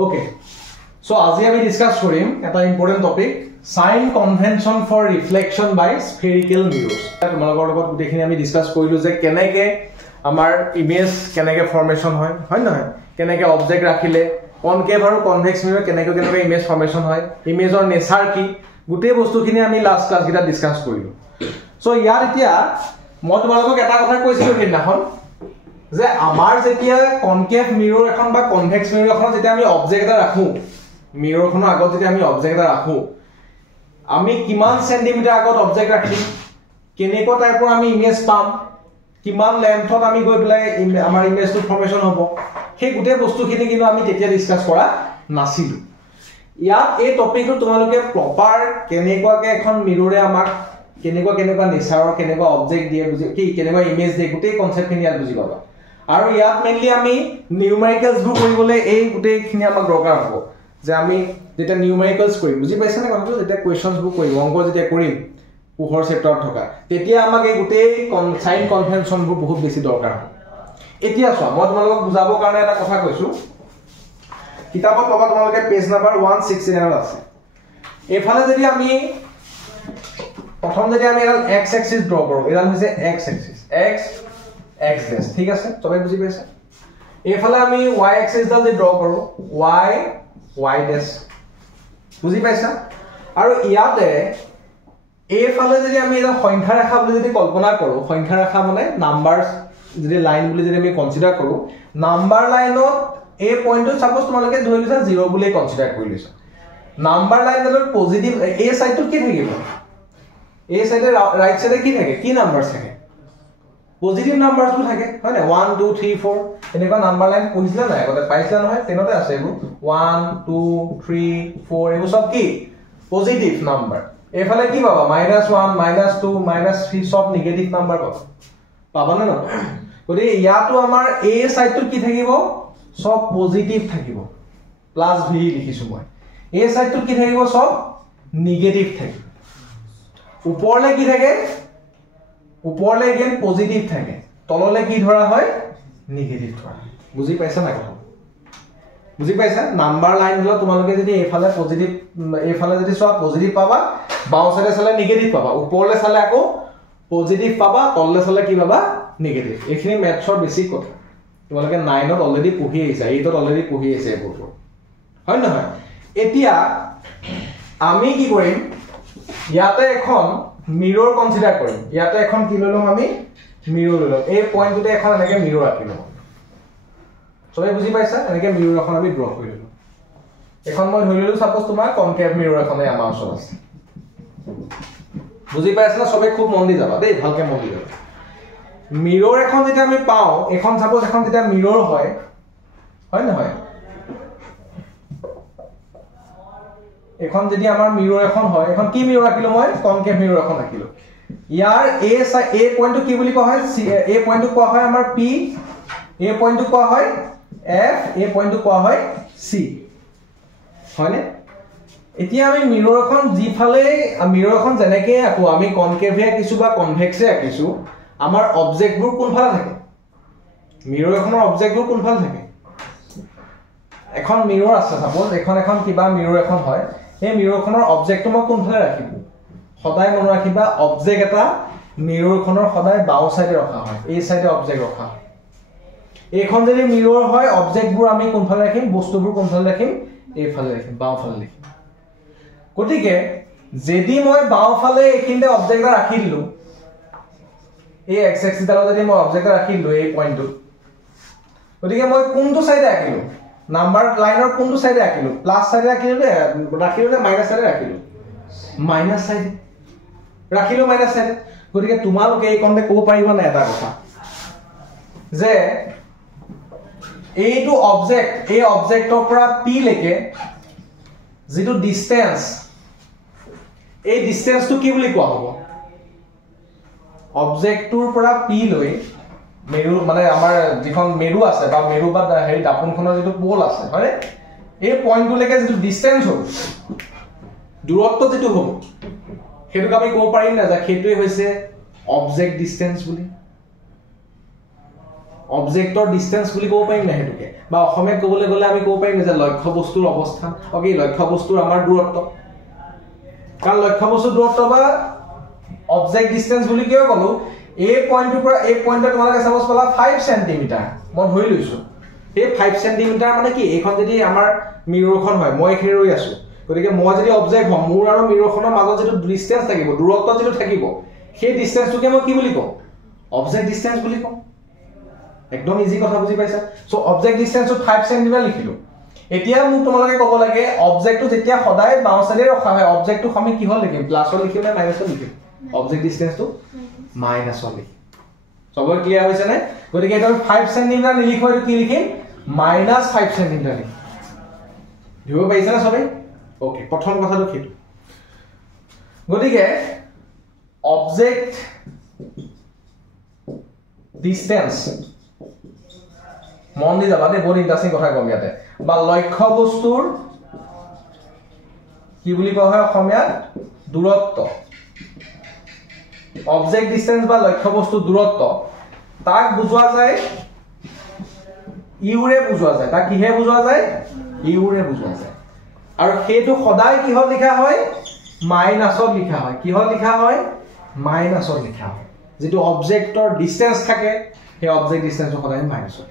Okay. So আজি আমি discuss কৰিম এটা important topic sign convention for reflection by spherical mirrors তোমালোকৰ লগত গুটেখিনি আমি ডিসকাস কৰিলো যে কেনেকে আমাৰ ইমেজ কেনেকে ফৰ্মেশন হয় হয় নহয় কেনেকে অবজেক্ট ৰাখিলে কনকেভ আৰু কনভেক্স মিৰৰ কেনেকে ইমেজ ফৰ্মেশন হয় ইমেজৰ নেচাৰ কি গুটে বস্তুখিনি আমি লাষ্ট ক্লাস গিটা ডিসকাস কৰিলো সো ইয়াৰ এতিয়া মই তোমালোকক এটা কথা কৈছিলো কিনাখন যে আমাৰ যেতিয়া কনকেভ মিৰৰ এখন বা কনভেক্স মিৰৰ এখন যেতিয়া আমি অবজেক্ট এটা ৰাখো মিৰৰ খনৰ আগত যেতিয়া আমি অবজেক্ট এটা ৰাখো আমি কিমান সেন্টিমিটাৰ আগত অবজেক্ট ৰাখি কেনেকুৱা টাইপৰ আমি ইমেজ পাম কিমান লেন্থত আমি গৈ পেলাই আমাৰ ইমেজটো ফৰ্মেশন হ'ব সেই গুটে বস্তুখিনি কিন্তু আমি তেতিয়া ডিসকাস কৰা নাছিলো ইয়াত এই টপিকটো তোমালোকে প্ৰপাৰ কেনেকুৱাকে এখন মিৰৰে আমাক কেনেকুৱা নেচাৰৰ কেনেকুৱা অবজেক্ট দিয়ে বুজি কি কেনেকুৱা ইমেজ দিয়ে গুটে কনসেপ্টখিনি ইয়াত বুজি পাবা আৰু ইয়াত মেইনলি আমি নিউমেৰিকেলস বোৰ কৰিবলৈ এই গুটেখিনি আমাক দৰকাৰ হ'ব যে আমি যেটা নিউমেৰিকেলস কৰিম বুজি পাইছা নে কথাটো যেটা কোৱেশ্চনস বোৰ কৰিম অংক যেতিয়া কৰিম পোহৰ চেপ্টাৰত থকা তেতিয়া আমাক এই গুটে সাইন কনভেনশন বোৰ বহুত বেছি দৰকাৰ হ'ব এতিয়া চোৱা মই তোমালোকক বুজাবৰ কাৰণে এটা কথা কৈছো কিতাপত পাবা তোমালোকে পেজ নাম্বাৰ 169 আছে এফালে যদি আমি প্ৰথম যদি আমি এটা x axis ড্ৰ কৰো এটা হৈছে x axis x dash ঠিক আছে তবে বুজি পাইছা এফালে আমি y axis ডাল যদি ড্ৰ কৰো y dash বুজি পাইছা আৰু ইয়াতে এফালে যদি আমি এটা সংখ্যা ৰেখা বুলি যদি কল্পনা কৰো সংখ্যা ৰেখা মানে নাম্বাৰস যদি লাইন বুলি যদি আমি কনসিডাৰ কৰো নাম্বাৰ লাইনত এই পইণ্টটো সাপোজ তোমালোকে ধৰি লৈছা 0 বুলি কনসিডাৰ কৰি লৈছা নাম্বাৰ লাইনৰ পজিটিভ এই সাইডটো কি থাকিব এই সাইডে ৰাইট সাইডে কি থাকে কি নাম্বাৰস থাকে পজিটিভ নাম্বাৰস থাকে হয় না 1 2 3 4 এনেকুৱা নাম্বাৰ লাইন পঢ়িছিলা না আগতে পাইছিলা নহয় তেনতে আছে এইবোৰ 1 2 3 4 এইবোৰ সব কি পজিটিভ নাম্বাৰ এফালে কি পাবা -1 -2 -3 সব নেগেটিভ নাম্বাৰ পাবা না গতি ইয়াতো আমাৰ এই সাইডটো কি থাকিব সব পজিটিভ থাকিব প্লাস v লিখিছো মই এই সাইডটো কি থাকিব সব নেগেটিভ থাকিব উপৰলে কি থাকে উপৰলে গেন পজিটিভ থাকে তললে কি ধৰা হয় নেগেটিভ ধৰা বুজি পাইছা না কথা বুজি পাইছা নাম্বাৰ লাইন গুলো তোমালোকে যদি এফালে পজিটিভ এফালে যদি সব পজিটিভ পাবা বাও সাইডে চালে নেগেটিভ পাবা উপৰলে চালে আকৌ পজিটিভ পাবা তললে চালে কি পাবা নেগেটিভ এখিনি ম্যাথছৰ বেসিক কথা তোমালোকে 9 ত অলৰেডি পঢ়ি আহিছা 8 ত অলৰেডি পঢ়ি আছে এইবোৰ হয় নহয় এতিয়া আমি কি কৰিম ইয়াতে এখন মিৰৰ কনসিডাৰ কৰিম ইয়াতে এখন কি ললম আমি মিৰৰ ললম এই পইণ্টটোতে এখন এনেকে মিৰৰ আঁকিলো সবে বুজি পাইছা এনেকে মিৰৰ এখন আমি ড্ৰ কৰি ললো এখন মই ধৰি ললো সাপোজ তোমাৰ কনকেভ মিৰৰ এখনে আমাৰ ওচৰত আছে বুজি পাইছা সবে খুব মন দি যাবা দেই ভালকে মন দি যাবা মিৰৰ এখন যেতিয়া আমি পাও এখন সাপোজ এখন যেতিয়া মিৰৰ হয় হয় নহয় এখন যদি আমাৰ মিৰৰ এখন হয় এখন কি মিৰৰ ৰাখিলো মই কনকেভ মিৰৰ এখন ৰাখিলো ইয়াৰ এ পইণ্টটো কি বুলি কোৱা হয় এ পইণ্টটো কোৱা হয় আমাৰ p এ পইণ্টটো কোৱা হয় f এ পইণ্টটো কোৱা হয় c হয়নে এতিয়া আমি মিৰৰ এখন জিফালে মিৰৰ এখন যেনেকৈ আকো আমি কনকেভে আঁকিছো বা কনভেক্সে আঁকিছো আমাৰ অবজেক্টবোৰ কোনফালে থাকে মিৰৰ এখনৰ অবজেক্টবোৰ কোনফালে থাকে এখন মিৰৰ আছে সাপোজ এখন কিবা মিৰৰ এখন হয় এই মিৰৰখনৰ অবজেক্টটো মই কোনফালে ৰাখিম সদায় মন ৰাখিবা অবজেক্ট এটা মিৰৰখনৰ সদায় বাও সাইডে ৰখা হয় এই সাইডে অবজেক্ট ৰখা হয় এইখন যদি মিৰৰ হয় অবজেক্টবোৰ আমি কোনফালে ৰাখিম বস্তুবোৰ কোনফালে ৰাখিম এইফালে ৰাখিম বাওফালে ৰাখিম গতিকে যদি মই বাওফালে এইখিনতে অবজেক্ট এটা ৰাখি দিলো এই x axis ডালত যদি মই অবজেক্ট এটা ৰাখি দিলো এই পইণ্টটো গতিকে মই কোনটো সাইডে ৰাখিলো নাম্বাৰ লাইনৰ কোনটো সাইডে ৰাখিলো প্লাস সাইডে ৰাখিলো নে মাইনাস সাইডে ৰাখিলো মাইনাস সাইডে ৰাখিলো মাইনাস সাইডে গতিকে তোমালোকে এই কনতে ক'ব পাৰিবা না এটা কথা যে এইটো অবজেক্ট এই অবজেক্টৰ পৰা p লৈকে যেটো ডিসটেন্স এই ডিসটেন্সটো কি বুলি কোৱা হ'ব অবজেক্টটোৰ পৰা p লৈ মেৰু মানে আমাৰ যিখন মেৰু আছে বা মেৰু বা হেৰি দাপনখনৰ যেটো পোল আছে হয় এই পইণ্টটোলৈকে যেটো ডিসটেন্স হ'ব দূৰত্ব যেটো হ'ব হেতুক আমি ক'ব পাৰিম না যে হেতুই হৈছে অবজেক্ট ডিসটেন্স বুলি অবজেক্টৰ ডিসটেন্স বুলি ক'ব পাৰিম না হেতুকে বা অসমীয়াত ক'বলৈ গ'লে আমি ক'ব পাৰিম যে লক্ষ্য বস্তুৰ অৱস্থান ওকে লক্ষ্য বস্তুৰ আমাৰ দূৰত্ব কাৰণ লক্ষ্য বস্তুৰ দূৰত্ব বা অবজেক্ট ডিসটেন্স বুলি কিয় ক'লো এই পইণ্টৰ পৰা এই পইণ্টত তোমালোকে সাপোজ পালা 5 সেন্টিমিটাৰ মই ধৰি লৈছো এই 5 সেন্টিমিটাৰ মানে কি এইখন যদি আমাৰ মিৰৰখন হয় মই এখানে ৰৈ আছো গতিকে মই যদি অবজেক্ট হম মোৰ আৰু মিৰৰখনৰ মাজত যেটো ডিসটেন্স থাকিব দূৰত্ব যেটো থাকিব সেই ডিসটেন্সটোকে মই কি বুলি কম অবজেক্ট ডিসটেন্স বুলি কম একদম ইজি কথা বুজি পাইছা সো অবজেক্ট ডিসটেন্সটো 5 সেন্টিমিটাৰ লিখিলো এতিয়া মোক তোমালোকে ক'ব লাগে অবজেক্টটো যেতিয়া সদায় বাও সাইডে ৰখা হয় অবজেক্টটো আমি কি হল লিখিম প্লাছৰ লিখিম নে মাইনাছৰ লিখিম অবজেক্ট ডিসটেন্সটো মাইনাছৰ লিখিম সবই ক্লিয়াৰ হৈছে নে গতিকে এটা 5 সেন্টিমিটাৰ নিলিখো এটো কি লিখিম -5 সেন্টিমিটাৰ লিখিম দিব পাইছা না সবে ওকে প্ৰথম কথাটো কি গতিকে অবজেক্ট ডিসটেন্স মন দি যাবা দে বহুত ইন্টারেস্টিং কথা কম ইয়াতে বা লক্ষ্য বস্তুৰ কি বুলি কোৱা হয় অসমীয়াত দূৰত্ব অবজেক্ট ডিসটেন্স বা লক্ষ্য বস্তুৰ দূৰত্ব তাক বুজোৱা যায় ইউৰে বুজোৱা যায় তাক কিহে বুজোৱা যায় ইউৰে বুজোৱা যায় আৰু সেইটো সদায় কিহত লিখা হয় মাইনাছত লিখা হয় কিহত লিখা হয় মাইনাছত লিখা হয় যেটো অবজেক্টৰ ডিসটেন্স থাকে সেই অবজেক্ট ডিসটেন্সটো সদায় মাইনাছত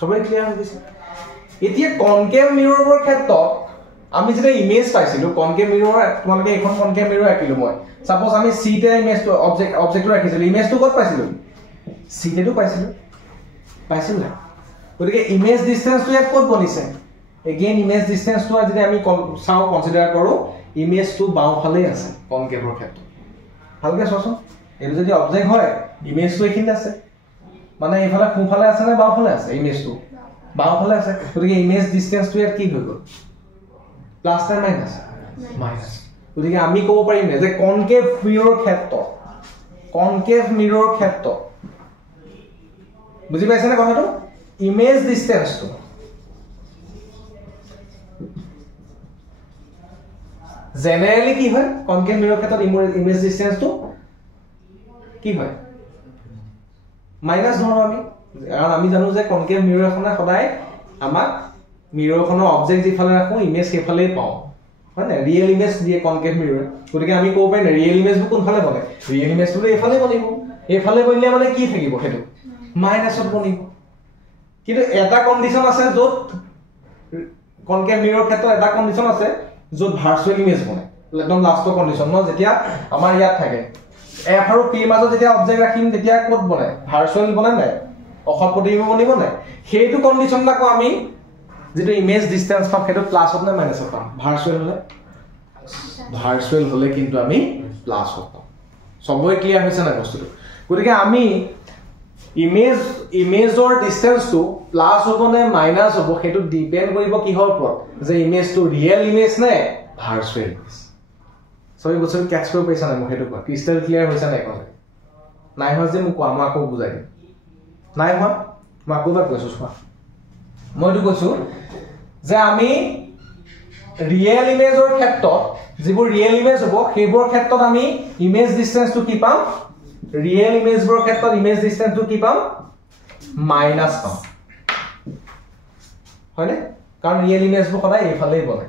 সবাই ক্লিয়াৰ হৈ গৈছে এতিয়া কনকেভ মিৰৰৰ ক্ষেত্ৰত আমি যেটা ইমেজ পাইছিলো কনকেভ মিৰৰৰ তোমালোকে এখন কনকেভ মিৰৰ আঁকিলো মই সাপোজ আমি সিতে ইমেজটো অবজেক্টটো ৰাখিছিলো ইমেজটো ক'ত পাইছিলো সিতেটো পাইছিলো না গতিকে ইমেজ ডিসটেন্সটো ইয়াত ক'ত বনিছে এগেইন ইমেজ ডিসটেন্সটো যদি আমি চাও কনসিডাৰ কৰো ইমেজটো বাওফালে আছে কনকেভৰ ক্ষেত্ৰত ভালকে চোৱাচোন এটো যদি অবজেক্ট হয় ইমেজটো এখিনি আছে মানে এইফালে সোঁফালে আছে নে বাওফালে আছে ইমেজটো বাওফালে আছে গতিকে ইমেজ ডিসটেন্সটো ইয়াত কি হৈ গ'ল প্লাস নে মাইনাস মাইনাস গতিকে আমি ক'ব পাৰিম যে কনকেভ মিৰৰৰ ক্ষেত্ৰত বুজি পাইছে নে কথাটো ইমেজ ডিসটেন্সটো জেনাৰেলি কি হয় কনকেভ মিৰৰৰ ক্ষেত্ৰত ইমেজ ডিসটেন্সটো কি হয় মাইনাস ধৰো আমি কাৰণ আমি জানো যে কনকেভ মিৰৰ এখনে সদায় আমাক মিৰৰখনৰ অবজেক্ট যিফালে ৰাখো ইমেজ সেইফালেই পাওঁ হয় না ৰিয়েল ইমেজ দিয়ে কনকেভ মিৰৰ গতিকে আমি ক'ব পাৰিম ৰিয়েল ইমেজবোৰ কোনফালে বনে ৰিয়েল ইমেজটো এইফালে বনিব এইফালে বনিলে মানে কি থাকিব হেতু মাইনাছত বনিব কিন্তু এটা কন্ডিশন আছে য'ত কনকেভ মিৰৰৰ ক্ষেত্ৰত এটা কন্ডিশন আছে য'ত ভাৰ্চুৱেল ইমেজ বনে একদম লাষ্টৰ কন্ডিশন ন যেতিয়া আমাৰ ইয়াত থাকে এফ আৰু পি মাজত যেতিয়া অবজেক্ট ৰাখিম তেতিয়া ক'ত বনে ভাৰ্চুৱেল বনে নাই অসৎ প্ৰতিবিম্ব বনিব নাই সেইটো কন্ডিশন নাকো আমি যেটো ইমেজ ডিসটেন্স পাম সেইটো প্লাছত নে মাইনাছত পাম ভাৰ্চুৱেল হলে কিন্তু আমি প্লাছত পাম সবই ক্লিয়াৰ হৈছে না বস্তুটো গতিকে আমি ইমেজৰ ডিসটেন্সটো প্লাস হ'ব নে মাইনাস হ'ব সেইটো ডিপেন্ড কৰিব কিহৰ ওপৰত যে ইমেজটো ৰিয়েল ইমেজ নে ভাৰ্চুৱেল ইমেজ সবই বস্তু ক্যাচ কৰিব পাইছা না মই সেইটো কোৱা ক্ৰিস্টাল ক্লিয়াৰ হৈছে নাই কথা নাই হয় যে মোক কোৱা মই আকৌ বুজাই দিম নাই হয় মই আকৌ এবাৰ কৈছো চোৱা মইতো কৈছো যে আমি ৰিয়েল ইমেজৰ ক্ষেত্ৰত যিবোৰ ৰিয়েল ইমেজ হ'ব সেইবোৰ ক্ষেত্ৰত আমি ইমেজ ডিসটেন্সটো কি পাম ৰিয়েল ইমেজবোৰৰ ক্ষেত্ৰত ইমেজ ডিসটেন্সটো কি পাম মাইনাস পাম হয়নে কাৰণ ৰিয়েল ইমেজবোৰ সদায় এইফালেই বনে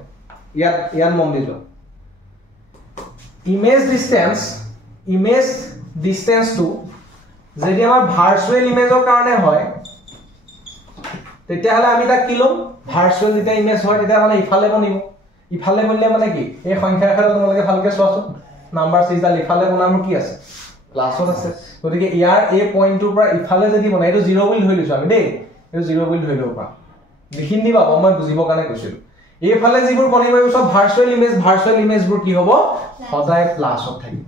ইয়াত মন দিলো ইমেজ ডিসটেন্সটো যদি আমাৰ ভাৰ্চুৱেল ইমেজৰ কাৰণে হয় তেতিয়া হলে আমি তাক কি লম ভাৰ্চুৱেল যেতিয়া ইমেজ হয় তেতিয়া মানে ইফালে বনিব ইফালে বনিলে মানে কি এই সংখ্যা ৰেখাটো তোমালোকে ভালকে চোৱাচোন নাম্বাৰ সিজডাল ইফালে বনাম কি আছে প্লাছত আছে গতিকে ইয়াৰ এই পইণ্টটোৰ পৰা ইফালে যদি বনাই এইটো 0 বুলি ধৰি লৈছো আমি দেই এইটো 0 বুলি ধৰি লব পাম লিখিন দিবা মই বুজিবৰ কাৰণে কৈছিলো এইফালে যিবোৰ বনিব সব ভাৰ্চুৱেল ইমেজবোৰ কি হ'ব সদায় প্লাছত থাকিব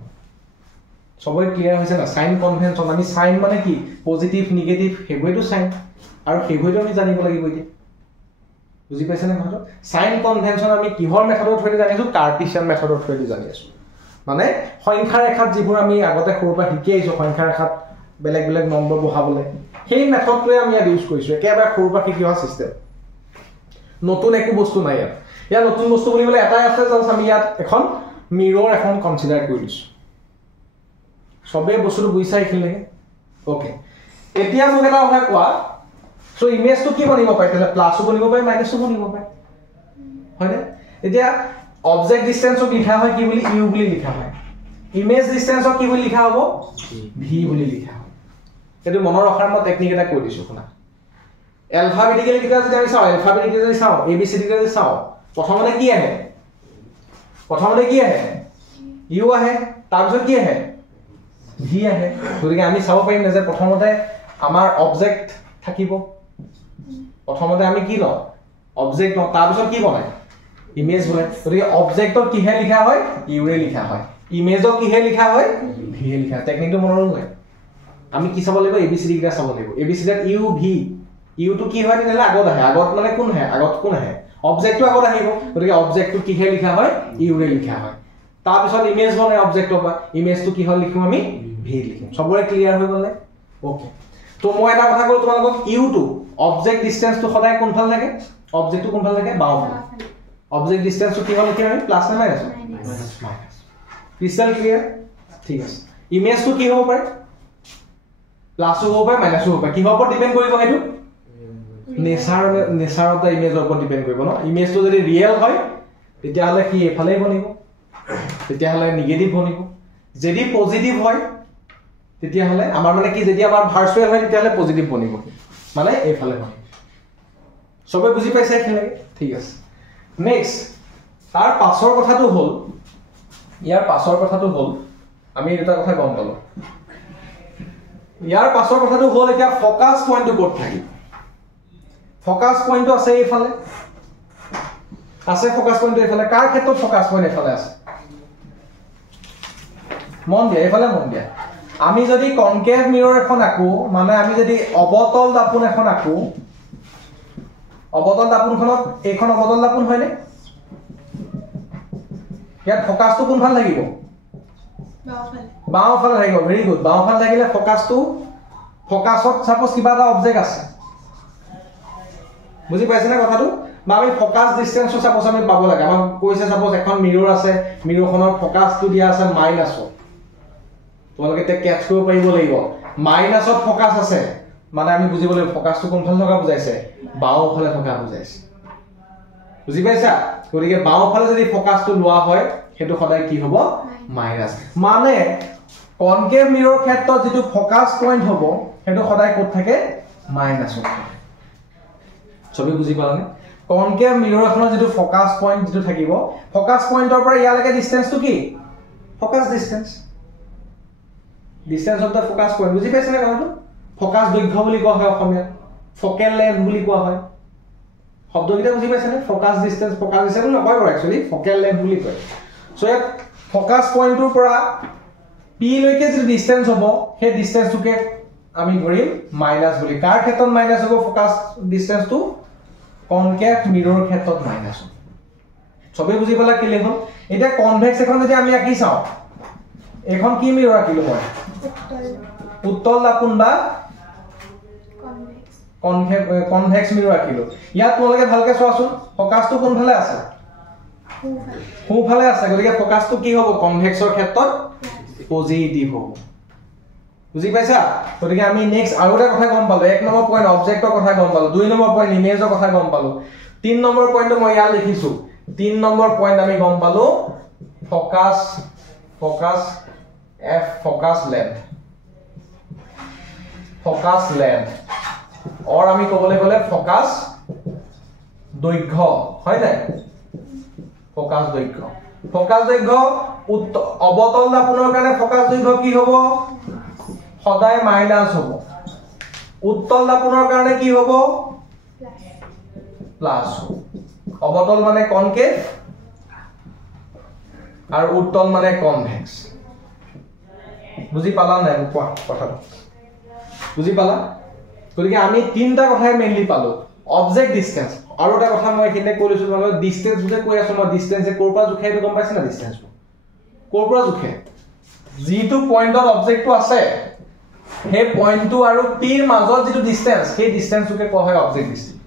সবই ক্লিয়াৰ হৈছে না সাইন কনভেনশন আমি সাইন মানে কি পজিটিভ নেগেটিভ হেবইটো সাইন আৰু হেবইটো আমি জানিব লাগিব এতিয়া বুজি পাইছে না কথাটো সাইন কনভেনশন আমি কিহৰ মেথডৰ থ্ৰুদি জানিছো কাৰ্টেছিয়ান মেথডৰ থ্ৰুদি জানি আছো মানে সংখ্যা ৰেখাত যিবোৰ আমি আগতে সৰুৰ পৰা শিকি আহিছো সংখ্যা ৰেখাত বেলেগ নম্বৰ বহাবলৈ সেই মেথডটোৱে আমি ইয়াত ইউজ কৰিছো একেবাৰে সৰুৰ পৰা শিকি অহা সিস্টেম নতুন একো বস্তু নাই ইয়াত নতুন বস্তু বুলিবলৈ এটাই আছে জাস্ট আমি ইয়াত এখন মিৰৰ এখন কনসিডাৰ কৰিছো সবে বস্তুটো বুজিছা এইখিনি ওকে এতিয়া মোক এটা কথা কোৱা সো ইমেজটো কি বনিব পায় তাহলে প্লাসও বনিব পায় মাইনাসও বনিব পায় হয়নে এতিয়া অবজেক্ট ডিসটেন্সক লিখা হয় কি বুলি ইউ বুলি লিখা হয় ইমেজ ডিসটেন্সক কি বুলি লিখা হ'ব ভি বুলি লিখা হয় এটো মনৰ ৰখাৰ মই টেকনিক এটা কৈ দিছো শুনা এলফাবেটিক্যালি কিটা যদি আমি চাও এলফাবেটিক্যালি যদি চাও এবিসিডি যদি চাও প্ৰথমতে কি আহে ইউ আহে তাৰপিছত কি আহে ভি আহে গতিকে আমি চাব পাৰিম যে প্ৰথমতে আমাৰ অবজেক্ট থাকিব প্ৰথমতে আমি কি লওঁ অবজেক্ট লওঁ তাৰপিছত কি বনাই ইমেজ বনাই গতিকে অবজেক্টত কিহে লিখা হয় ইউৰে লিখা হয় ইমেজত কিহে লিখা হয় ভিয়ে লিখা টেকনিকটো মনত নাই আমি কি চাব লাগিব এবিসিডি কিটা চাব লাগিব এবিসিডিত ইউ ভি ইউ টু কি হয় তেনে আগত আহে আগত মানে কোন আহে অবজেক্টটো আগত আহিব গতিকে অবজেক্টটো কিহে লিখা হয় ইউৰে লিখা হয় তাৰপিছত ইমেজ বনাই অবজেক্টৰ পৰা ইমেজটো কি হয় লিখিম আমি ভি লিখিম সবৰে ক্লিয়াৰ হৈ গ'লে ওকে তো মই এটা কথা কলো তোমালোকক ইউ টু অবজেক্ট ডিসটেন্সটো সদায় কোনফাল থাকে অবজেক্টটো কোনফাল থাকে বাওঁফাল অবজেক্ট ডিসটেন্সটো কি হয় লিখিম আমি প্লাস নে মাইনাস ক্রিস্টাল ক্লিয়ার ঠিক আছে ইমেজটো কি হ'ব পাৰে প্লাসও হ'ব পাৰে মাইনাসও হ'ব পাৰে কিহৰ ওপৰত ডিপেন্ড কৰিব হেতু নেচাৰ অফ দা ইমেজৰ ওপৰত ডিপেন্ড কৰিব ন ইমেজটো যদি ৰিয়েল হয় তেতিয়া হলে কি এফালেই বনিব তেতিয়া হলে নেগেটিভ বনিব যদি পজিটিভ হয় তেতিয়া হলে আমাৰ মানে কি যদি আমাৰ ভাৰ্চুৱেল হয় তেতিয়া হলে পজিটিভ বনিব মানে এফালে হয় সবে বুজি পাইছে কি লাগে ঠিক আছে নেক্সট তাৰ পাছৰ কথাটো হ'ল ইয়াৰ পাছৰ কথাটো হ'ল আমি এটা কথা গম পালো ইয়াৰ পাছৰ কথাটো হ'ল এতিয়া ফোকাস পইণ্টটো ক'ত থাকিব ফোকাস পইণ্টটো আছে এইফালে আছে ফোকাস পইণ্টটো এইফালে কাৰ ক্ষেত্ৰত ফোকাস পইণ্ট এইফালে আছে মন দিয়া এইফালে মন দিয়া আমি যদি কনকেভ মিৰৰ এখন আকো মানে আমি যদি অবতল দাপোন এখন আকো অবতল দাপোনখনত এইখন অবতল দাপোন হয়নে ইয়াত ফোকাসটো কোনফাল লাগিব বাওঁফালে থাকিব ভেৰি গুড বাওঁফালে থাকিলে ফোকাসত সাপোজ কিবা এটা অবজেক্ট আছে বুজি পাইছে না কথাটো বা আমি ফোকাস ডিসটেন্সটো সাপোজ আমি পাব লাগে আমাক কৈছে সাপোজ এখন মিৰৰ আছে মিৰৰখনৰ ফোকাসটো দিয়া আছে মাইনাসত তোমালোকে তে ক্যাচ কৰিব পাৰিব লাগিব মাইনাসত ফোকাস আছে মানে আমি বুজিব লাগিব ফোকাসটো কোনফালে থকা বুজাইছে বাওঁফালে থকা বুজাইছে বুজি পাইছা গতিকে বাওঁফালে যদি ফোকাসটো লোৱা হয় হেতু সদায় কি হ'ব মাইনাস মানে কনকেভ মিৰৰ ক্ষেত্ৰত যেটো ফোকাস পইণ্ট হ'ব হেতু সদায় ক'ত থাকে মাইনাসত সবে বুজি পালানে কনকেভ মিৰৰ এখনৰ যেটো ফোকাস পইণ্ট যেটো থাকিব ফোকাস পইণ্টৰ পৰা ইয়ালৈকে ডিসটেন্সটো কি focus distance distance of the focus point বুজি পাইছে না কথাটো ফোকাস দৈৰ্ঘ্য বুলি কোৱা হয় অসমীয়াত ফোকেল লেন্থ বুলি কোৱা হয় শব্দকিটা বুজি পাইছে না ফোকাস ডিসটেন্স নকয় কৰে একচুয়ালি ফোকেল লেন্থ বুলি কয় সো ইয়াত ফোকাস পইণ্টৰ পৰা পি লৈকে যে ডিসটেন্স হ'ব সেই ডিসটেন্সটোকে আমি ধৰিম মাইনাস বুলি কাৰ ক্ষেত্ৰত মাইনাস হ'ব ফোকাস ডিসটেন্সটো কনকেভ মিৰৰৰ ক্ষেত্ৰত মাইনাস হ'ব সবে বুজি পালা কি লিখো এটা কনভেক্স এখন যদি আমি আঁকি চাও এখন কি মিৰৰ আঁকিলো মই উত্তল দাপোন বা কনভেক্স মিৰৰ আঁকিলো ইয়াত তোমালোকে ভালকে চোৱাচোন ফোকাসটো কোনফালে আছে সোঁফালে আছে গতিকে ফোকাসটো কি হ'ব কনভেক্সৰ ক্ষেত্ৰত পজিটিভ হ'ব বুজি পাইছা গতিকে আমি নেক্সট আৰু এটা কথা গম পালো এক নম্বৰ পইণ্ট অবজেক্টৰ কথা গম পালো দুই নম্বৰ পইণ্ট ইমেজৰ কথা গম পালো তিন নম্বৰ পইণ্টটো মই ইয়াত লিখিছো তিন নম্বৰ পইণ্ট আমি গম পালো ফোকাস এফ ফোকাস লেন্থ और আমি কবলে গলে ফোকাস দৈৰ্ঘ্য হয় নাই ফোকাস দৈৰ্ঘ্য অবতল দাপোনৰ কাৰণে ফোকাস দৈৰ্ঘ্য কি হ'ব সদায় মাইনাস হ'ব উত্তল দাপোনৰ কাৰণে কি হ'ব প্লাস অবতল মানে কনকেভ আৰু উত্তল মানে কনভেক্স বুজি পালা নাই কোৱা কথাটো বুজি পালা গতিকে আমি তিনটা কথাই মেইনলি পালো অবজেক্ট ডিসটেন্স আৰু এটা কথা মই এখানে কৈছো মানে ডিসটেন্স বুঝে কৈ আছো মই ডিসটেন্সে কোৰ পৰা জুখে এটো গম পাইছ না ডিসটেন্সটো কোৰ পৰা জুখে যিটো পইণ্টত অবজেক্টটো আছে হে পইণ্টটো আৰু পিৰ মাজত যেটো ডিসটেন্স সেই ডিসটেন্সটোকে কোৱা হয় অবজেক্ট ডিসটেন্স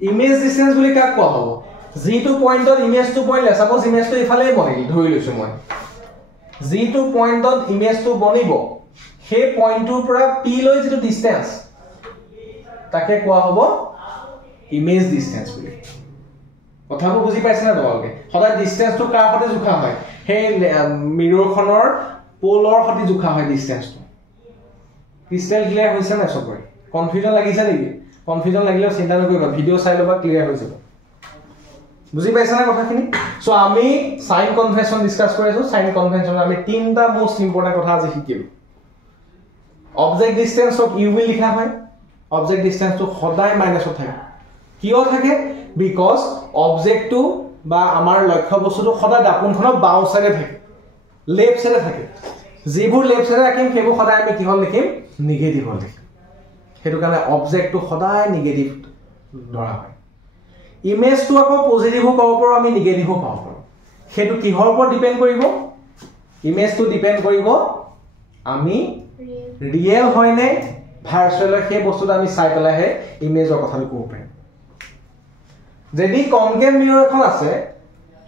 ইমেজ ডিসটেন্স বুলি কাক কোৱা হ'ব যিটো পইণ্টত ইমেজটো বনিলে সাপোজ ইমেজটো ইফালে বনিল ধৰি লৈছো মই যিটো পইণ্টত ইমেজটো বনিব সেই পইণ্টটোৰ পৰা p লৈ যেটো ডিসটেন্স তাকে কোৱা হ'ব ইমেজ ডিসটেন্স বুলি কথাটো বুজি পাইছে না তোমালোকে সদায় ডিসটেন্সটো কাৰ সৈতে জোখা হয় সেই মিৰৰখনৰ পোলৰ সৈতে জোখা হয় ডিসটেন্সটো ক্ৰিস্টাল ক্লিয়াৰ হৈছে না সবৰে কনফিউজন লাগিছে নেকি কনফিউজন লাগিলে চিন্তা নকৰিবা ভিডিও চাই লবা ক্লিয়াৰ হৈ যাব বুজি পাইছা না কথাখিনি সো আমি সাইন কনভেনশন ডিসকাস কৰিছো সাইন কনভেনশন আমি তিনটা মোস্ট ইম্পৰ্টেন্ট কথা আজি শিকিলো অবজেক্ট ডিসটেন্সক ইউ উইল লিখা হয় অবজেক্ট ডিসটেন্সটো সদায় মাইনাসত থাকে কিয় থাকে বিকজ অবজেক্টটো বা আমাৰ লক্ষ্য বস্তুটো সদায় দাপোনখনৰ বাও সাইডে থাকে লেফট সাইডে থাকে যিবোৰ লেফট সাইডে ৰাখিম সেইবোৰ সদায় আমি কি হল লিখিম নিগেটিভ হল লিখিম হেতু কাৰণে অবজেক্টটো সদায় নিগেটিভ ধৰা হয় ইমেজটো আকৌ পজিটিভ পাব পাৰো আমি নিগেটিভ পাব পাৰো হেতু কিহৰ ওপৰত ডিপেন্ড কৰিব ইমেজটো ডিপেন্ড কৰিব আমি ৰিয়েল হয় নে ভাৰ্চুৱেল সেই বস্তুটো আমি চাই পেলাইহে ইমেজৰ কথাটো ক'ব পাৰিম যদি কনকেভ মিৰৰ এখন আছে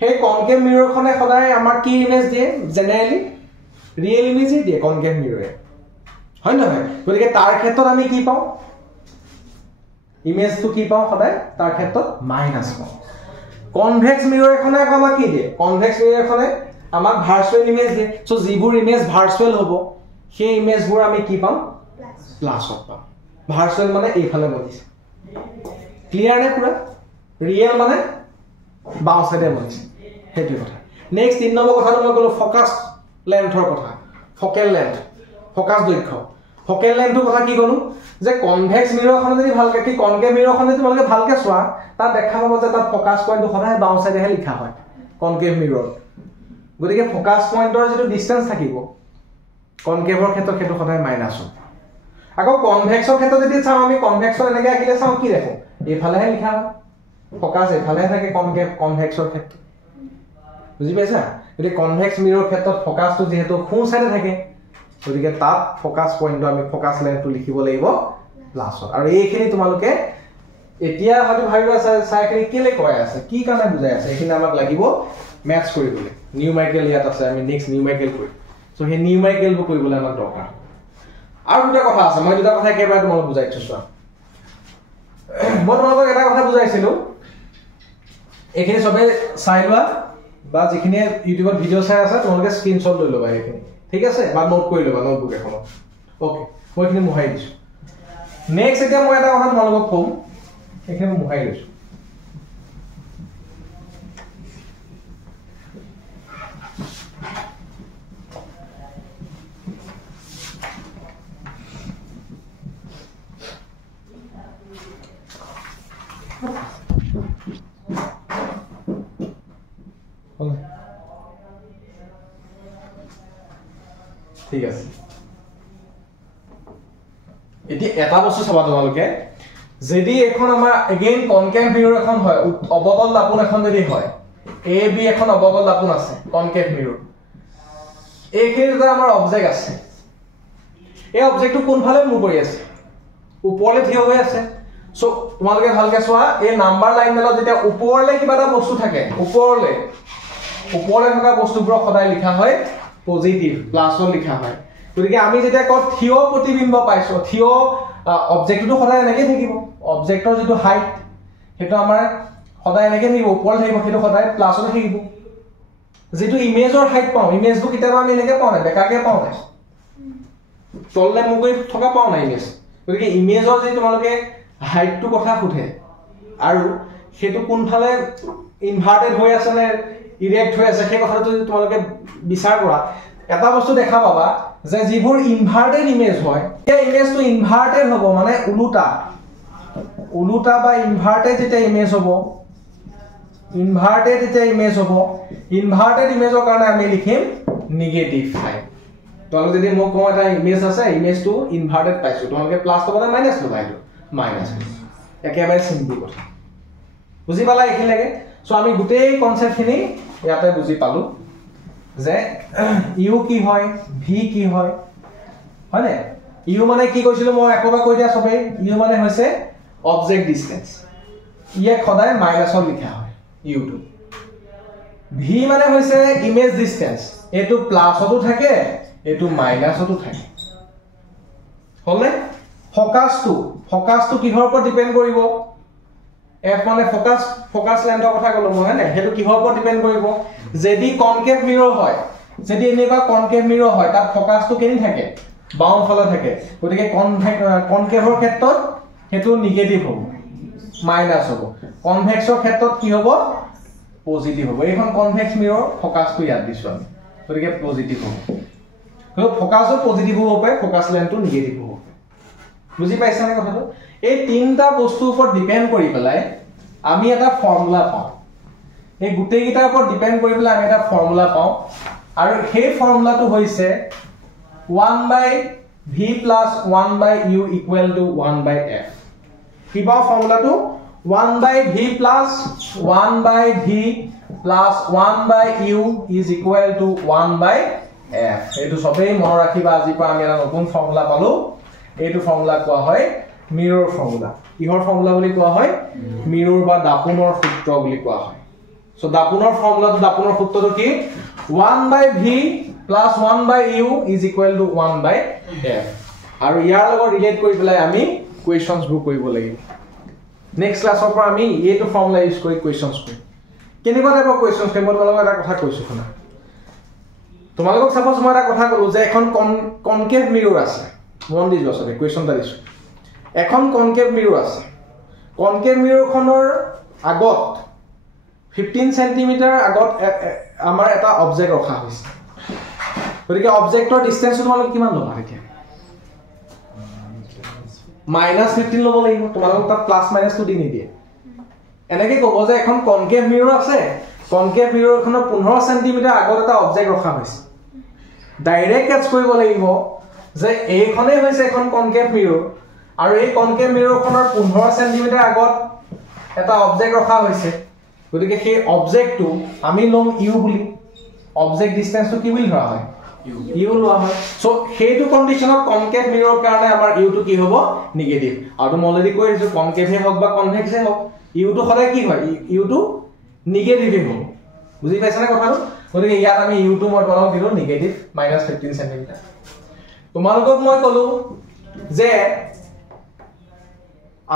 সেই কনকেভ মিৰৰখনে সদায় আমাৰ কি ইমেজ দিয়ে জেনাৰেলি ৰিয়েল ইমেজ দিয়ে কনকেভ মিৰৰে হয় নহয় গতিকে তাৰ ক্ষেত্ৰত আমি কি পাওঁ ইমেজটো কি পাওঁ সদায় তাৰ ক্ষেত্ৰত মাইনাস পাওঁ কনভেক্স মিৰৰ এখনে আকৌ আমাক কি দিয়ে কনভেক্স মিৰৰ এখনে আমাক ভাৰ্চুৱেল ইমেজ দিয়ে সো যিবোৰ ইমেজ ভাৰ্চুৱেল হ'ব সেই ইমেজবোৰ আমি কি পাম প্লাস পাম ভাৰ্চুৱেল মানে এইফালে বনিছে ক্লিয়াৰ নে পুৰা ৰিয়েল মানে বাও সাইডে বনিছে হেতু কথা নেক্সট 3 নম্বৰ কথাটো মই কলো ফোকাস লেন্থৰ কথা ফোকেল লেন্থ ফোকাস দৈৰ্ঘ্য ফোকেল লেন্থৰ কথা কি কলো যে কনভেক্স মিৰৰখন যদি ভালকে কি কনকেভ মিৰৰখন যদি তোমালোকে ভালকে চোৱা তাত দেখা পাব যে তাত ফোকাস পইণ্টটো সদায় বাও সাইডেহে লিখা হয় কনকেভ মিৰৰ গতিকে ফোকাস পইণ্টৰ যেটো ডিসটেন্স থাকিব কনকেভৰ ক্ষেত্ৰত হেতু সদায় মাইনাস হ'ব আকৌ কনভেক্সৰ ক্ষেত্ৰত যদি চাও আমি কনভেক্সৰ এনেকৈ আকিলে চাও কি দেখো এইফালেহে লিখা হয় ফোকাস এইফালেহে থাকে কনভেক্সৰ ক্ষেত্ৰত বুজি পাইছা যদি কনভেক্স মিৰৰৰ ক্ষেত্ৰত ফোকাসটো যেহেতু খু সাইডে থাকে গতিকে তাত ফোকাস পইণ্টটো আমি ফোকাস লেন্থটো লিখিব লাগিব প্লাসত আৰু এইখিনি তোমালোকে এতিয়া হয়তো ভাবিবা চাইখিনি কেলে কয় আছে কি কাৰণে বুজাই আছে এইখিনি আমাক লাগিব ম্যাথছ কৰিবলৈ নিউমেৰিকেল ইয়াত আছে আমি নেক্সট নিউমেৰিকেল কৰিম সো হে নিউমেৰিকেলবোৰ কৰিবলৈ আমাক দৰকাৰ আৰু দুটা কথা আছে মই দুটা কথা একেবাৰে তোমালোক বুজাই দিছো চোৱা মই তোমালোকক এটা কথা বুজাইছিলো এইখিনি সবে চাই লোৱা বা যিখিনি ইউটিউবত ভিডিও চাই আছে তোমালোকে স্ক্ৰিনশ্বট লৈ ল'বা এইখিনি ঠিক আছে বা নোট কৰি ল'বা নোটবুক এখনত ওকে মই এইখিনি মুহাই দিছো নেক্সট এতিয়া মই এটা কথা তোমালোকক কম এইখিনি মুহাই দিছো ঠিক আছে এটি এটা বস্তু চাবা তোমালোকে যদি এখন আমাৰ এগেইন কনকেভ মিৰৰ এখন হয় অবতল দাপোন এখন যদি হয় এ বি এখন অবতল দাপোন আছে কনকেভ মিৰৰ এইখিনিতে আমাৰ অবজেক্ট আছে এই অবজেক্টটো কোনফালে মুভ কৰি আছে ওপৰলে থিয় হৈ আছে সো তোমালোকে ভালকে চোৱা এই নাম্বাৰ লাইনডালত যেতিয়া ওপৰলে কিবা এটা বস্তু থাকে ওপৰলে থকা বস্তুবোৰ সদায় লিখা হয় পজিটিভ প্লাসত লিখা হয় গতিকে আমি যেতিয়া কত থিয় প্ৰতিবিম্ব পাইছো থিয় অবজেক্টটো সদায় এনেকৈ থাকিব অবজেক্টৰ যেটো হাইট হেতু আমাৰ সদায় এনেকৈ থাকিব ওপৰত থাকিব হেতু সদায় প্লাসত থাকিব যেটো ইমেজৰ হাইট পাও ইমেজটো কিতাবা আমি এনেকৈ পাও না বেকাকে পাও না তললে মুগৈ থকা পাও না ইমেজ গতিকে ইমেজৰ যে তোমালোকে হাইটটো কথা খুঠে আৰু হেতু কোনফালে ইনভাৰ্টেড হৈ আছে নে ইৰেক্ট হৈ আছে সেই কথাটো যদি তোমালোকে বিচাৰ কৰা এটা বস্তু দেখা পাবা যে যিবোৰ ইনভাৰ্টেড ইমেজ হয় এই ইমেজটো ইনভাৰ্টেড হ'ব মানে উলুটা বা ইনভাৰ্টেড যেটা ইমেজ হ'ব ইনভাৰ্টেড ইমেজৰ কাৰণে আমি লিখিম নেগেটিভ সাইন তোমালোকে যদি মোক কোৱা এটা ইমেজ আছে ইমেজটো ইনভাৰ্টেড পাইছো তোমালোকে প্লাস লবা মাইনাস লবা এইটো মাইনাস একেবাৰে সিম্পল কথা বুজি পালা এইখিনি লাগে সো আমি গোটেই কনসেপ্টখিনি ইয়াতে বুজি পালো যে ইউ কি হয় ভি কি হয় হয়নে ইউ মানে কি কৈছিলো মই একবাৰ কৈ দিয়া সবে ইউ মানে হৈছে অবজেক্ট ডিসটেন্স ইয়ে সদায় মাইনাসত লিখা হয় ইউ টু ভি মানে হৈছে ইমেজ ডিসটেন্স এটো প্লাসতো থাকে এটো মাইনাসতো থাকে হলে ফোকাসটো কিহৰ ওপৰত ডিপেন্ড কৰিব f মানে ফোকাস লেন্থৰ কথা কলো মই হয়নে হেতু কিহৰ ওপৰত ডিপেন্ড কৰিব যদি কনকেভ মিৰৰ হয় যদি এনেবা কনকেভ মিৰৰ হয় তাত ফোকাসটো কেনি থাকে বাউন ফালে থাকে গতিকে কনকেভৰ ক্ষেত্ৰত হেতু নেগেটিভ হ'ব মাইনাস হ'ব কনভেক্সৰ ক্ষেত্ৰত কি হ'ব পজিটিভ হ'ব এইখন কনভেক্স মিৰৰ ফোকাসটো ইয়াত দিছো আমি গতিকে পজিটিভ হ'ব তো ফোকাসও পজিটিভ হ'ব পায় ফোকাস লেন্থটো নেগেটিভ হ'ব বুজি পাইছানে কথাটো এই তিনটা বস্তুৰ ওপৰত ডিপেন্ড কৰি পেলাই আমি এটা ফৰ্মুলা পাওঁ এই গুটেই গিটাৰ ওপৰত ডিপেন্ড কৰি পেলাই আমি এটা ফৰ্মুলা পাওঁ আৰু সেই ফৰ্মুলাটো হৈছে 1/v + 1/u = 1/f কিবা ফৰ্মুলাটো 1/v + 1/v + 1/u = 1/f এইটো সবেই মনত ৰাখিবা আজি পৰা আমি এটা নতুন ফৰ্মুলা পালো এইটো ফৰ্মুলা কোৱা হয় মিৰৰ ফৰ্মুলা কিহৰ ফৰ্মুলা বুলি কোৱা হয় মিৰৰ বা দাপোনৰ সূত্ৰ বুলি কোৱা হয় সো দাপোনৰ ফৰ্মুলাটো দাপোনৰ সূত্ৰটো কি 1/v + 1/u = 1/f আৰু ইয়াৰ লগত ৰিলেট কৰি পেলাই আমি কোৱেশ্চনছ বোৰ কৰিব লাগিব নেক্সট ক্লাছৰ পৰা আমি এইটো ফৰ্মুলা ইউজ কৰি কোৱেশ্চনছ কৰিম কেনেকুৱা টাইপৰ কোৱেশ্চনছ কৰিম মই তোমালোকক এটা কথা কৈছো শুনা তোমালোকক সাপোজ মই এটা কথা কলো যে এখন কনকেভ মিৰৰ আছে মন দি যোৱা সবে কোৱেশ্চন এটা দিছো এখন কনকেভ মিৰৰ আছে কনকেভ মিৰৰখনৰ আগত 15 সেন্টিমিটাৰ আগত আমাৰ এটা অবজেক্ট ৰখা হৈছে গতিকে অবজেক্টৰ ডিসটেন্স তোমালোক কিমান লবা এতিয়া -15 লব লাগিব তোমালোক তাত প্লাস মাইনাস টু দি নিদিয়ে এনেকৈ ক'ব যে এখন কনকেভ মিৰৰ আছে কনকেভ মিৰৰখনৰ 15 সেন্টিমিটাৰ আগত এটা অবজেক্ট ৰখা হৈছে ডাইৰেক্ট কেচ কৰিব লাগিব যে এইখনেই হৈছে এখন কনকেভ মিৰৰ আৰু এই কনকেভ মিৰৰখনৰ 15 সেন্টিমিটাৰ আগত এটা অবজেক্ট ৰখা হৈছে গতিকে সেই অবজেক্টটো আমি লম ইউ বুলি অবজেক্ট ডিসটেন্সটো কি বুলি ধৰা হয় ইউ লোৱা হয় সো সেইটো কন্ডিশনত কনকেভ মিৰৰৰ কাৰণে আমাৰ ইউটো কি হ'ব নেগেটিভ আৰু মই অলৰেডি কৈ দিছো কনকেভে হওক বা কনভেক্সে হওক ইউটো সদায় কি হয় ইউটো নেগেটিভ হ'ব বুজি পাইছানে কথাটো গতিকে ইয়াত আমি ইউটো মই তোমালোকক দিলো নেগেটিভ -15 সেন্টিমিটাৰ তোমালোকক মই কলো যে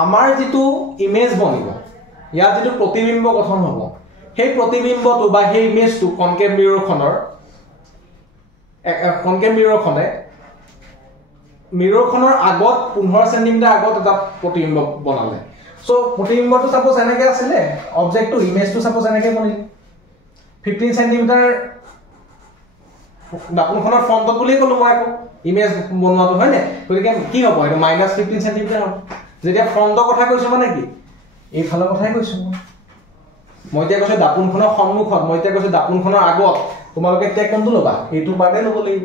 আমাৰ যেটো ইমেজ বনিব ইয়াত যেটো প্ৰতিবিম্ব গঠন হ'ব সেই প্ৰতিবিম্বটো বা সেই ইমেজটো কনকেভ মিৰৰখনৰ কনকেভ মিৰৰখনৰ আগত 15 সেন্টিমিটাৰ আগত এটা প্ৰতিবিম্ব বনালে সো প্ৰতিবিম্বটো সাপোজ এনেকৈ আছিলে অবজেক্টটো ইমেজটো সাপোজ এনেকৈ বনিল 15 সেন্টিমিটাৰ দাপোনখনৰ ফ্ৰণ্টত বুলি কলো মই আকৌ ইমেজ বনোৱাটো হয় নে গতিকে কি হ'ব এটা -15 সেন্টিমিটাৰ হ'ব যেতিয়া ফ্ৰণ্টৰ কথা কৈছো মানে কি এই ফালৰ কথাই কৈছো মই এতিয়া কৈছো দাপোনখনৰ সন্মুখত মই এতিয়া কৈছো দাপোনখনৰ আগত তোমালোকে এতিয়া কোনটো লবা এইটো পাৰ্টে লব লাগিব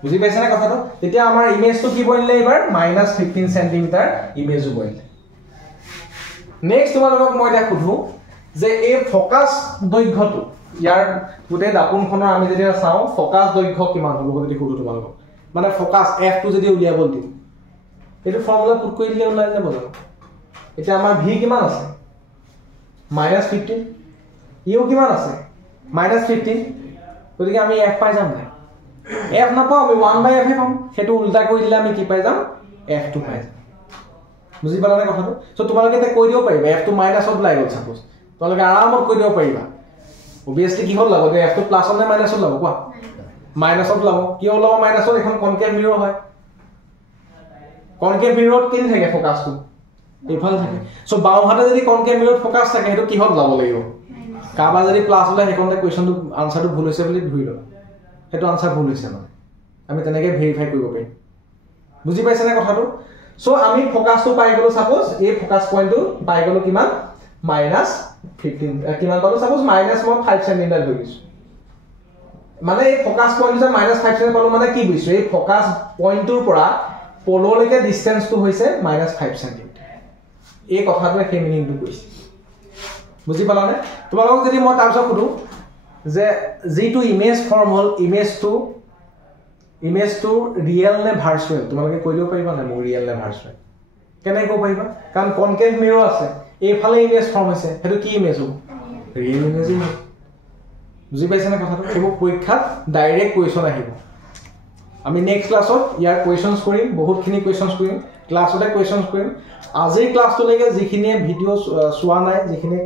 বুজি পাইছানে কথাটো তেতিয়া আমাৰ ইমেজটো কি বনিলে এবাৰ -15 সেন্টিমিটাৰ ইমেজও বনিলে নেক্সট তোমালোকক মই এটা খুধু যে এই ফোকাস দৈৰ্ঘ্যটো ইয়াৰ গুটে দাপোনখনৰ আমি যদি চাও ফোকাস দৈৰ্ঘ্য কিমান হ'ব যদি খুধু তোমালোকক মানে ফোকাস f টো যদি উলিয়াব দিম এইটো ফৰ্মুলা পুট কৰি দিলে ওলাই যাব জানো এটা আমাৰ v কিমান আছে -15 u কিমান আছে -15 গতিকে আমি f পাই যাম না f নাপাও আমি 1/f হে পাম হেতু উল্টা কৰি দিলে আমি কি পাই যাম f টো পাই যাম বুজি পালানে কথাটো সো তোমালোকে এটা কৈ দিও পাৰিবা f টো মাইনাসত লাই গল সাপোজ তোমালোকে আৰামত কৈ দিও পাৰিবা obviously কি হল লাগো যে f টো প্লাসত নে মাইনাসত লাগো কোৱা মাইনাসত লাগো কি হল মাইনাসত এখন কনকেভ মিৰৰ হয় কনকেভ মিৰৰত কিন থাকে ফোকাসটো এইফাল থাকে সো বাওহাতে যদি কনকেভ মিৰৰত ফোকাস থাকে হেতু কি হল যাব লাগিব কাবা যদি প্লাস হলে হেকনতে কোৱেশ্চনটো আনসাৰটো ভুল হৈছে বুলি ধুই ল হেতু আনসাৰ ভুল হৈছে মানে আমি তেনেকৈ ভেৰিফাই কৰিব পাৰিম বুজি পাইছানে কথাটো সো আমি ফোকাসটো পাই গলো সাপোজ এই ফোকাস পইণ্টটো পাই গলো কিমান -15 কিমান পালো সাপোজ -5 সেন্টিমিটাৰ হৈ গৈছে মানে এই ফোকাস পইণ্টটো -5 সেন্টিমিটাৰ পালো মানে কি বুজিছো এই ফোকাস পইণ্টটোৰ পৰা পোললৈকে ডিসটেন্সটো হৈছে -5 সেন্টিমিটাৰ এই কথাটোৱে কি মিনিংটো কৈছে বুজি পালানে তোমালোকক যদি মই তাৰপিছত খুদু যে যেটো ইমেজ ফৰ্ম হল ইমেজটো ৰিয়েল নে ভাৰ্চুৱেল তোমালোকে কৈ দিব পাৰিবা না মোৰ ৰিয়েল নে ভাৰ্চুৱেল কেনে কৈ পাৰিবা কাৰণ কনকেভ মিৰৰ আছে এইফালে ইমেজ ফৰ্ম হৈছে হেতু কি ইমেজ হ'ব ৰিয়েল ইমেজ বুজি পাইছানে কথাটো এইবোৰ পৰীক্ষাত ডাইৰেক্ট কোৱেশ্চন আহিব আমি নেক্সট ক্লাছত ইয়াৰ কুৱেশ্যনছ কৰিম, বহুতখিনি কুৱেশ্যনছ কৰিম, ক্লাছতে কুৱেশ্যনছ কৰিম। আজিৰ ক্লাছটোলৈকে যিখিনিয়ে ভিডিঅ' চোৱা নাই, যিখিনি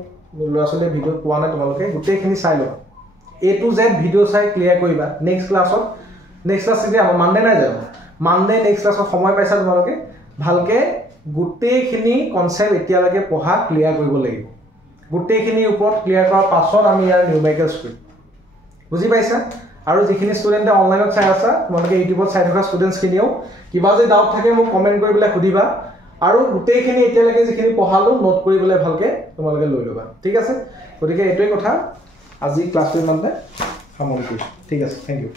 ল'ৰা ছোৱালীয়ে ভিডিঅ' পোৱা নাই, তোমালোকে গোটেইখিনি চাই ল'বা, A to Z ভিডিঅ' চাই ক্লিয়াৰ কৰিবা। নেক্সট ক্লাছ এতিয়া মানডে নাই জানো, মানডে নেক্সট ক্লাছত সময় পাইছা তোমালোকে, ভালকৈ গোটেইখিনি কনচেপ্ট এতিয়ালৈকে পঢ়া ক্লিয়াৰ কৰিব লাগিব। গোটেইখিনিৰ ওপৰত ক্লিয়াৰ কৰাৰ পাছত আমি ইয়াৰ নিউমেৰিকেলছ কৰিম, বুজি পাইছা? আৰু যিখিনি ষ্টুডেণ্টে অনলাইনত চাই আছা, তোমালোকে ইউটিউবত চাই থকা ষ্টুডেণ্টছখিনিও কিবা যদি ডাউট থাকে মোক কমেণ্ট কৰি পেলাই সুধিবা, আৰু গোটেইখিনি এতিয়ালৈকে যিখিনি পঢ়ালোঁ নোট কৰি পেলাই ভালকৈ তোমালোকে লৈ ল'বা, ঠিক আছে? গতিকে এইটোৱেই কথা, আজি ক্লাছটো ইমানতে সামৰণি কৰিছোঁ, ঠিক আছে, থেংক ইউ।